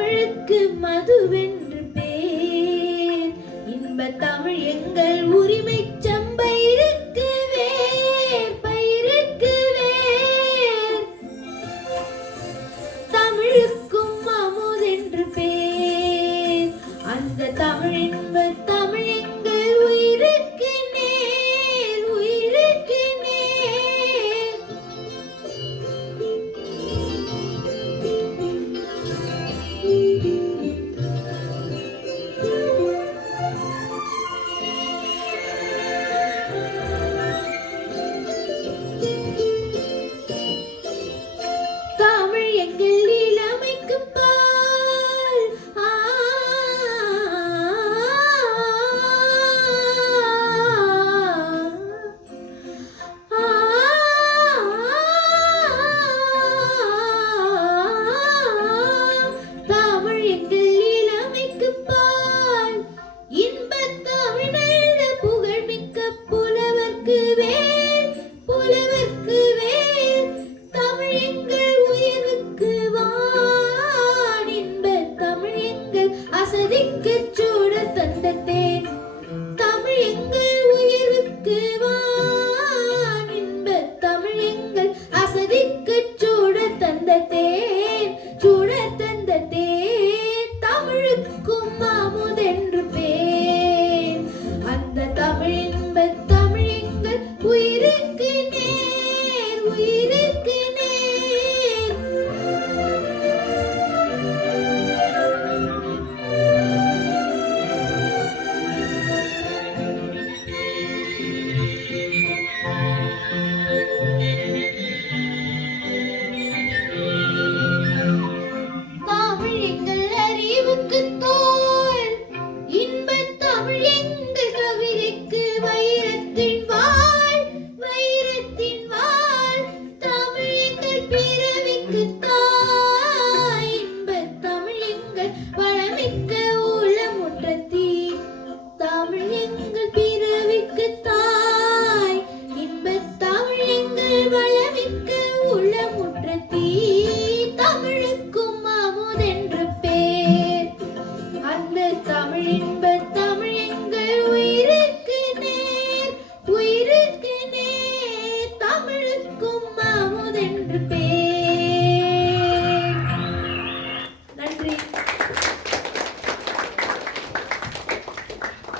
தமிழுக்கு மதுவென்று பேர். இன்ப தமிழ் எங்கள் உரிமை சம்பயிருக்கு வேர், பயிருக்கு வேர். தமிழுக்கும் அமுதென்று பேர். அந்த தமிழ் இன்ப தமிழ் எங்கள் உயிருக்கு நேர், உயிருக்கு நேர். தமிழ் எங்கள் இளமைக்கு பால். தமிழ் எங்கள் இளமைக்கு பால். இன்பத் தமிழ் நல்ல புகழ்மிக்க புலவர்க்கு வேல், புலவர்க்கு வேல். தமிழ் எங்கள் உயிருக்கு வான். இன்பத் தமிழ் எங்கள் அசதிக்குச் சூடத் தந்த தேன். தமிழ் எங்கள் உயிருக்கு வான். இன்பத் தமிழ் எங்கள் அசதிக்குச் சூடத் தந்த தேன், சூடத் தந்த தேன். தமிழுக்கும் அமுதென்று பேர். அந்த தமிழ் இன்பத் தமிழ் எங்கள் உயிருக்கு நேர், உயிருக்கு நேர். தமிழ் எங்கள் அறிவுக்கு தோல். இன்பத் தமிழ் எங்கள் கவிதைக்கு வைரத்தின் வாள், வைரத்தின் வாள். தமிழ் எங்கள் பிறவிக்கு தாய். இன்பத் தமிழ் எங்கள்